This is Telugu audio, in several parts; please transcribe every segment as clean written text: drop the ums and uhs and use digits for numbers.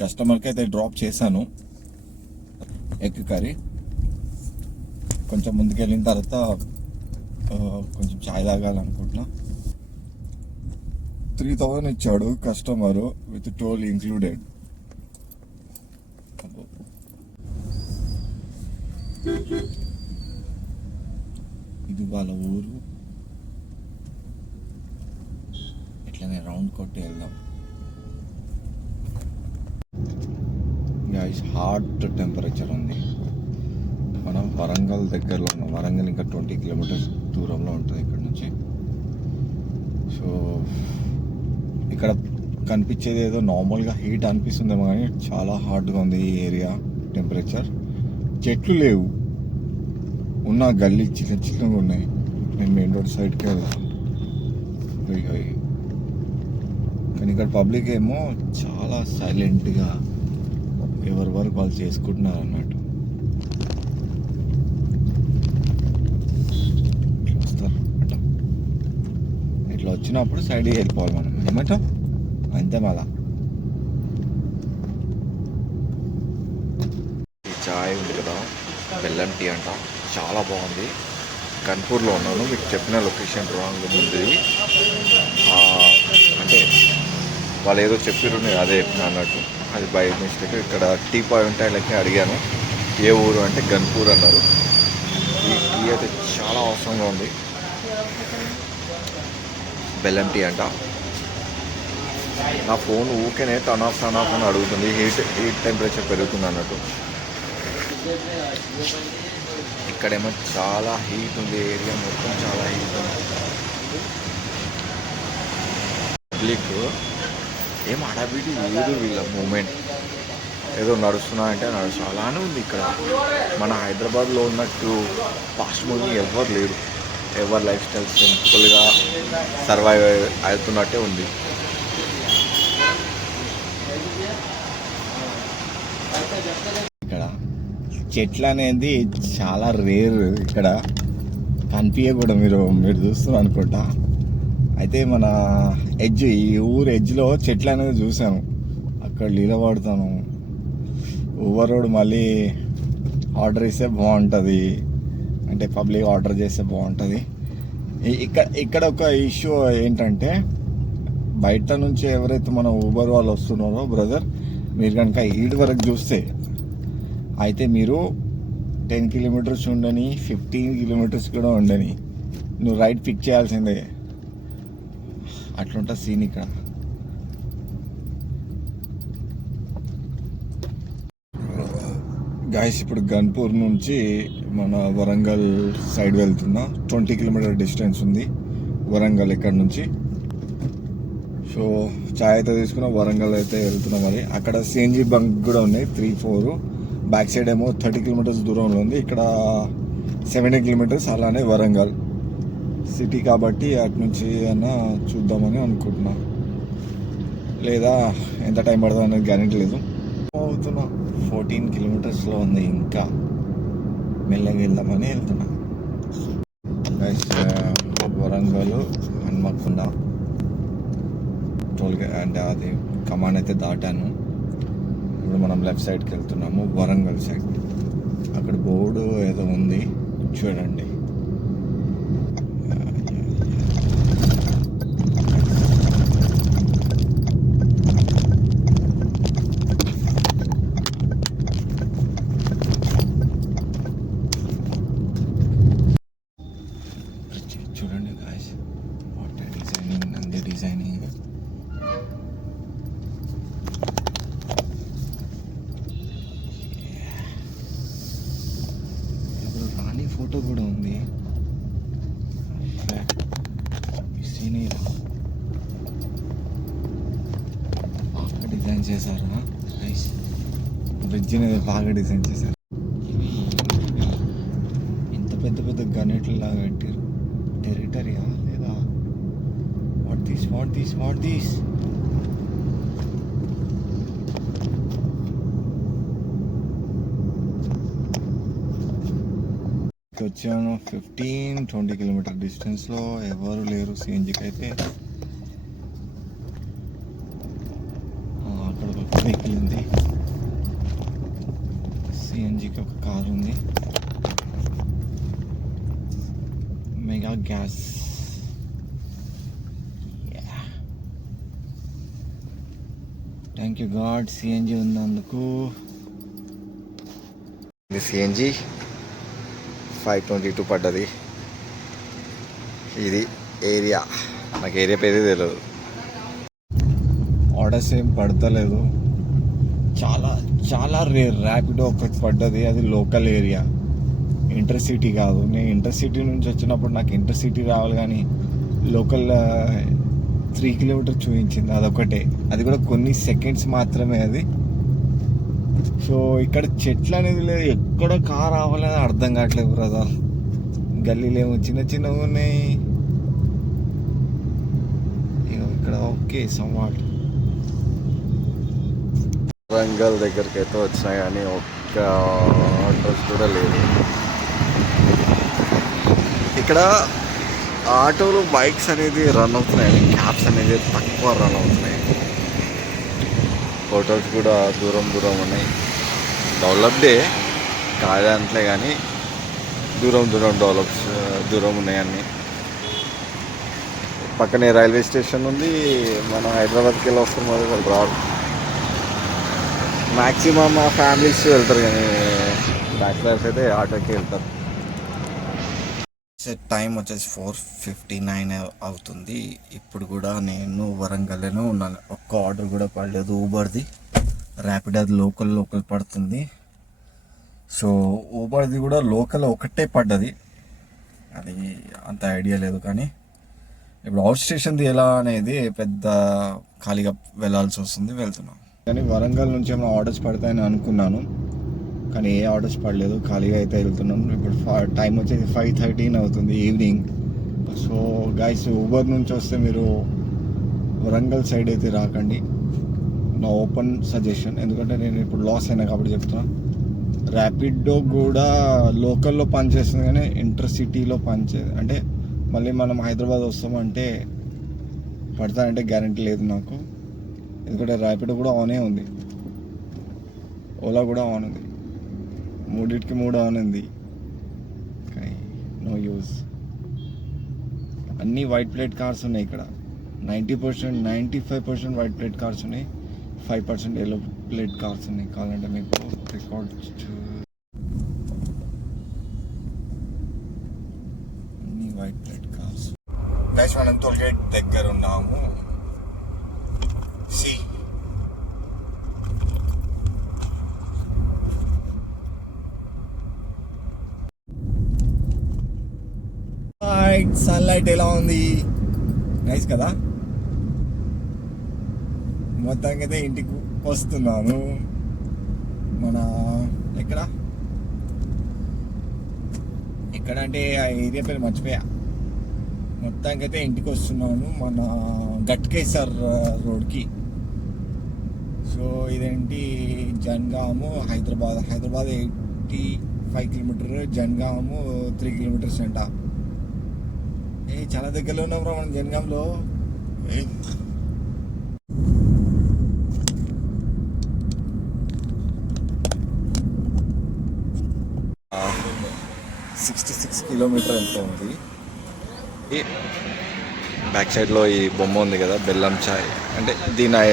కస్టమర్కి అయితే డ్రాప్ చేశాను ఎగ్ కర్రీ. కొంచెం ముందుకెళ్ళిన తర్వాత కొంచెం చాయ్ తాగాలనుకుంటున్నా. 3000 ఇచ్చాడు కస్టమరు విత్ టోల్ ఇంక్లూడెడ్. ఇది వాళ్ళ ఊరు. ఇట్లానే రౌండ్ కొట్టి వెళ్దాం. హాట్ టెంపరేచర్ ఉంది. మనం వరంగల్ దగ్గరలో ఉన్నాం. వరంగల్ ఇంకా 20 కిలోమీటర్స్ దూరంలో ఉంటుంది ఇక్కడ నుంచి. సో ఇక్కడ కనిపించేది ఏదో నార్మల్గా హీట్ అనిపిస్తుందేమో కానీ చాలా హాట్గా ఉంది ఈ ఏరియా టెంపరేచర్. చెట్లు లేవు, ఉన్న గల్లీ చిన్న చిన్నగా ఉన్నాయి. నేను మెయిన్ రోడ్ సైడ్కి వెళ్తాను. కానీ ఇక్కడ పబ్లిక్ ఏమో చాలా సైలెంట్గా ఎవరి వరకు వాళ్ళు చేసుకుంటున్నారు అన్నట్టు. ఇట్లా వస్తారు అట్లా. ఇట్లా వచ్చినప్పుడు సైడ్కి వెళ్ళిపోవాలి మనం. ఏమంటాం అంతే. మళ్ళా ఈ చాయ్ ఉంది కదా, బెల్లం టీ అంట, చాలా బాగుంది. కన్పూర్లో ఉన్నాను, మీకు చెప్పిన లొకేషన్ రాంగ్ ఉంది. అంటే వాళ్ళు ఏదో చెప్పారు, నేను అదే చెప్పిన అన్నట్టు. అది బై మిస్టేక్. ఇక్కడ టీ పాయింట్ వాళ్ళకి అడిగాను ఏ ఊరు అంటే గన్పూర్ అన్నారు. ఈ టీ అయితే చాలా అవసరంగా ఉంది. బెల్లం టీ అంట. నా ఫోన్ ఊకేనే టర్న్ ఆఫ్ అని అడుగుతుంది. హీట్ టెంపరేచర్ పెరుగుతుంది అన్నట్టు. ఇక్కడేమో చాలా హీట్ ఉంది. ఏరియా మొత్తం చాలా హీట్ ఉంది. పబ్లిక్ ఏం అడబిటీ లేదు, వీళ్ళ మూమెంట్ ఏదో నడుస్తున్నా అంటే నడుస్తున్నా అలానే ఉంది. ఇక్కడ మన హైదరాబాద్లో ఉన్నట్టు ఫాస్ట్ మూవింగ్ ఎవరు లేరు. ఎవరు లైఫ్ స్టైల్ సింపుల్గా సర్వైవ్ అవుతున్నట్టే ఉంది. ఇక్కడ చెట్లు అనేది చాలా రేర్. ఇక్కడ కనిపించే కూడా మీరు చూస్తున్నారు అనుకుంటా. అయితే మన ఎడ్జ్, ఈ ఊరు ఎడ్జ్లో చెట్లు అనేది చూసాను. అక్కడ నిలబడతాను. ఓవర్ మళ్ళీ ఆర్డర్ ఇస్తే బాగుంటుంది, అంటే పబ్లిక్ ఆర్డర్ చేస్తే బాగుంటుంది. ఇక్కడ ఒక ఇష్యూ ఏంటంటే, బయట నుంచి ఎవరైతే మన ఊబర్ వాళ్ళు వస్తున్నారో బ్రదర్, మీరు కనుక ఈడ్ వరకు చూస్తే అయితే మీరు 10 కిలోమీటర్స్ ఉండని, 15 కిలోమీటర్స్ కూడా ఉండని, నువ్వు రైడ్ పిక్ చేయాల్సిందే. అట్లుంటుంది సీన్ ఇక్కడ. గాయస్ ఇప్పుడు గన్పూర్ నుంచి మన వరంగల్ సైడ్ వెళ్తున్నా. 20 కిలోమీటర్ డిస్టెన్స్ ఉంది వరంగల్ ఇక్కడ నుంచి. సో చాయ్ అయితే తీసుకున్నా, వరంగల్ అయితే వెళ్తున్నా. మరి అక్కడ సిఎన్జి బంక్ కూడా ఉన్నాయి 3-4. బ్యాక్ సైడ్ ఏమో 30 కిలోమీటర్స్ దూరంలో ఉంది. ఇక్కడ 70 కిలోమీటర్స్. అలానే వరంగల్ సిటీ కాబట్టి అటు నుంచి అన్నా చూద్దామని అనుకుంటున్నా. లేదా ఎంత టైం పడుతుంది అనేది గ్యారెంటీ లేదు. అవుతున్నా 14 కిలోమీటర్స్లో ఉంది. ఇంకా మెల్లగా వెళ్దామని వెళ్తున్నా. వరంగల్ హన్మకొండ టోల్గా అంటే అది కమాండ్ అయితే దాటాను. ఇప్పుడు మనం లెఫ్ట్ సైడ్కి వెళ్తున్నాము, వరంగల్ సైడ్. అక్కడ బోర్డు ఏదో ఉంది చూడండి. చూడండి guys, what designing, Nandi designing. ఇప్పుడు రాణి ఫోటో కూడా ఉంది. బాగా డిజైన్ చేశారా గైస్? బ్రిడ్జ్ అనేది బాగా డిజైన్ చేశారు. ఇంత పెద్ద పెద్ద గన్నేట్లు లాగా పెట్టారు. టెరిటరీయా లేదా వాట్ దిస్ వచ్చాను. 15-20 కిలోమీటర్ డిస్టెన్స్లో ఎవరు లేరు సిఎన్జికి అయితే. అక్కడ ఒక వెహికల్ ఉంది, సిఎన్జికి ఒక కార్ ఉంది, mega gas. Thank you God CNG ఉన్నందుకు. ఇది సిఎన్జి 522 పడ్డది. ఇది ఏరియా, నాకు ఏరియా పేరే తెలియదు. ఆర్డర్స్ ఏం పడతలేదు, చాలా చాలా రేర్. ర్యాపిడో ఒకటి పడ్డది, అది లోకల్ ఏరియా, ఇంటర్సిటీ కాదు. నేను ఇంటర్సిటీ నుంచి వచ్చినప్పుడు నాకు ఇంటర్సిటీ రావాలి, కానీ లోకల్ 3 కిలోమీటర్ చూపించింది, అదొకటే, అది కూడా కొన్ని సెకండ్స్ మాత్రమే అది. సో ఇక్కడ చెట్లు అనేది లేదు, ఎక్కడ కార్ రావాలని అర్థం కావట్లేదు బ్రదర్. గల్లీలు ఏమో చిన్న చిన్నగా ఉన్నాయి, ఇక్కడ ఓకే సమ్వాట్. వరంగల్ దగ్గరికి అయితే వచ్చినాయి కానీ ఒక్క ఆటోస్ కూడా లేదు ఇక్కడ. ఆటోలు బైక్స్ అనేది రన్ అవుతున్నాయి, క్యాబ్స్ అనేది తక్కువ రన్ అవుతున్నాయి. హోటల్స్ కూడా దూరం దూరం ఉన్నాయి. డెవలప్డే కాదంటలే కానీ దూరం దూరం ఉన్నాయి అన్నీ. పక్కనే రైల్వే స్టేషన్ ఉంది. మనం హైదరాబాద్కి వెళ్ళి వస్తాం, మరి వాళ్ళు రాదు. మ్యాక్సిమమ్ మా ఫ్యామిలీస్ వెళ్తారు, కానీ బ్యాచిలర్స్ అయితే ఆటోకి వెళ్తారు. టైం వచ్చేసి 4:59 అవుతుంది. ఇప్పుడు కూడా నేను వరంగల్లోనే ఉన్నాను. ఒక్క ఆర్డర్ కూడా పడలేదు ఊబర్ది. ర్యాపిడ్ అది లోకల్ పడుతుంది. సో ఊబర్ది కూడా లోకల్ ఒకటే పడ్డది, అది అంత ఐడియా లేదు. కానీ ఇప్పుడు అవుట్ స్టేషన్ది ఎలా అనేది పెద్ద ఖాళీగా వెళ్ళాల్సి వస్తుంది, వెళ్తున్నాం. కానీ వరంగల్ నుంచి ఏమైనా ఆర్డర్స్ పడతాయని అనుకున్నాను, కానీ ఏ ఆర్డర్స్ పడలేదు, ఖాళీగా అయితే వెళ్తున్నాను. ఇప్పుడు టైం వచ్చేసి 5:13 అవుతుంది ఈవినింగ్. సో గైస్, ఊబర్ నుంచి వస్తే మీరు వరంగల్ సైడ్ అయితే రాకండి, నా ఓపెన్ సజెషన్. ఎందుకంటే నేను ఇప్పుడు లాస్ అయినా కాబట్టి చెప్తున్నా. ర్యాపిడో కూడా లోకల్లో పనిచేస్తుంది, కానీ ఇంటర్సిటీలో పనిచేయదు. అంటే మళ్ళీ మనం హైదరాబాద్ వస్తామంటే పడతానంటే గ్యారంటీ లేదు నాకు. ఎందుకంటే ర్యాపిడో కూడా ఆనే ఉంది, ఓలా కూడా ఆన్ ఉంది, మూడింటికి 3 ఆన్ ఉంది, కానీ నో యూజ్. అన్నీ వైట్ ప్లేట్ కార్స్ ఉన్నాయి ఇక్కడ. 90%, 95% వైట్ ప్లేట్ కార్స్ ఉన్నాయి, 5% ఎల్లో ప్లేట్ కార్స్ ఉన్నాయి. కావాలంటే మీకు రికార్డ్ అన్ని వైట్ ప్లేట్ కార్స్. గైస్, మనం టోల్గేట్ దగ్గర ఉన్నాము. సి సన్లైట్ ఎలా ఉంది నైస్ కదా. మొత్తానికి అయితే ఇంటికి వస్తున్నాను. మన ఎక్కడ అంటే ఆ ఏరియా పేరు మర్చిపోయా. మొత్తానికి అయితే ఇంటికి వస్తున్నాను, మన గట్కేసర్ రోడ్కి. సో ఇదేంటి, జనగాము హైదరాబాద్ 85 కిలోమీటర్, జనగాము 3 కిలోమీటర్స్ అంట. చాలా దగ్గరలో ఉన్నాం రా మనం జనగాంలో. 66 కిలోమీటర్ ఎంత ఉంది. బ్యాక్ సైడ్లో ఈ బొమ్మ ఉంది కదా, బెల్లం చాయ్ అంటే దీని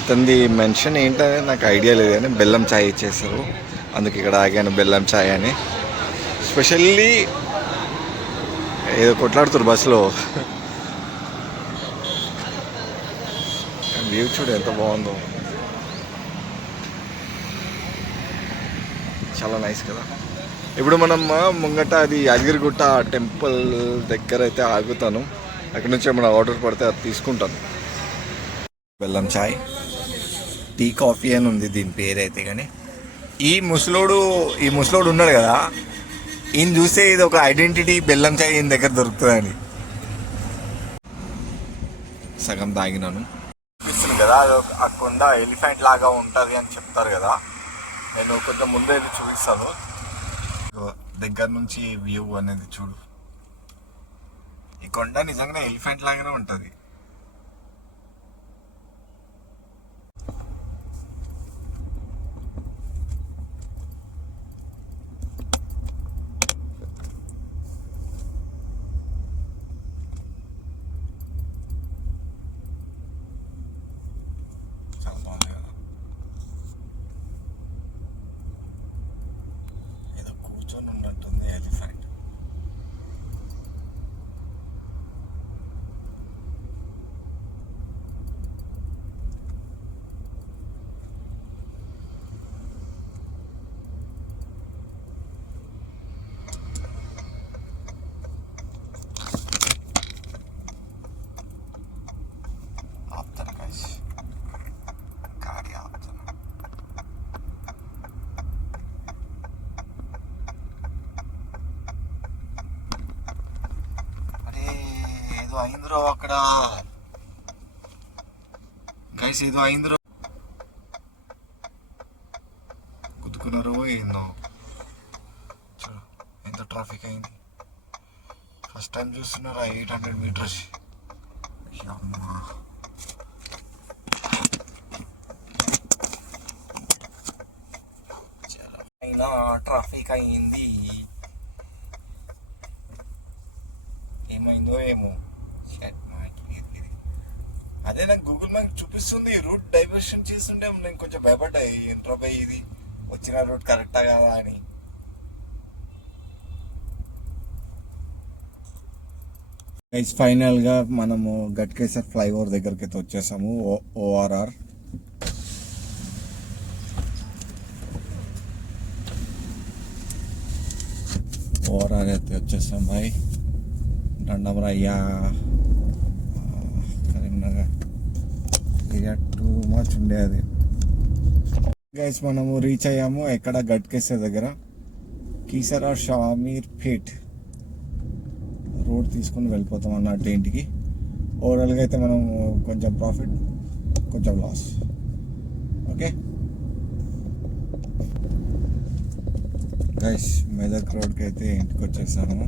ఇతంది మెన్షన్ ఏంటనేది నాకు ఐడియా లేదు, కానీ బెల్లం చాయ్ ఇచ్చేస్తారు, అందుకే ఇక్కడ ఆగాను బెల్లం చాయ్ అని. స్పెషల్లీ ఏదో కొట్లాడుతారు బస్సులో. వ్యూ చూడు ఎంత బాగుందో, చాలా నైస్ కదా. ఇప్పుడు మనం ముంగట అది యాదగిరిగుట్ట టెంపుల్ దగ్గర అయితే ఆగుతాను, అక్కడ నుంచి ఏమైనా ఆర్డర్ పడితే అది తీసుకుంటాను. బెల్లం చాయ్, టీ కాఫీ అని ఉంది దీని పేరు అయితే. కానీ ఈ ముసలోడు ఉన్నాడు కదా, ఈయన చూస్తే ఇది ఒక ఐడెంటిటీ, బెల్లం చాయ్ ఈయన దగ్గర దొరుకుతుందని. సగం తాగినాను. అనిపిస్తుంది కదా, అది ఆ కొండ ఎలిఫెంట్ లాగా ఉంటుంది అని చెప్తారు కదా. నేను కొంచెం ముందు అయితే చూపిస్తాను, దగ్గర నుంచి వ్యూ అనేది చూడు. ఈ కొండ నిజంగానే ఎలిఫెంట్ లాగానే ఉంటుంది. దేవుడా గైస్ ఏదో అయిందిరో గుద్దుకున్నారో ఏందో చూడు ఎంత ట్రాఫిక్ అయింది ఫస్ట్ టైం చూస్తున్నారా 800 మీటర్స్ అమ్మా అయినా ట్రాఫిక్ అయింది ఏమైందో ఏమో అదే నాకు గూగుల్ మ్యాప్ చూపిస్తుంది రూట్ డైవర్షన్ చేస్తుంటే నేను కొంచెం భయపడ్డా ఏంట్రా బై ఇది వచ్చిన రూట్ కరెక్టా కదా అని ఫైనల్ గా మనము గట్కేసర్ ఫ్లైఓవర్ దగ్గరికి అయితే వచ్చేసాము ఓఆర్ఆర్ అయితే వచ్చేసాం బాయ్ దండమరయ్యా కరీంనగర్ ఏరియా టూ మచ్ ఉండేది గైస్ మనము రీచ్ అయ్యాము ఎక్కడ గట్కేసర్ దగ్గర కీసరా షామీర్ పేట్ రోడ్ తీసుకుని వెళ్ళిపోతాం అన్నట్టు ఇంటికి ఓవరాల్గా అయితే మనం కొంచెం ప్రాఫిట్ కొంచెం లాస్ ఓకే గైస్ మెదక్ రోడ్కి అయితే ఇంటికి వచ్చేసాము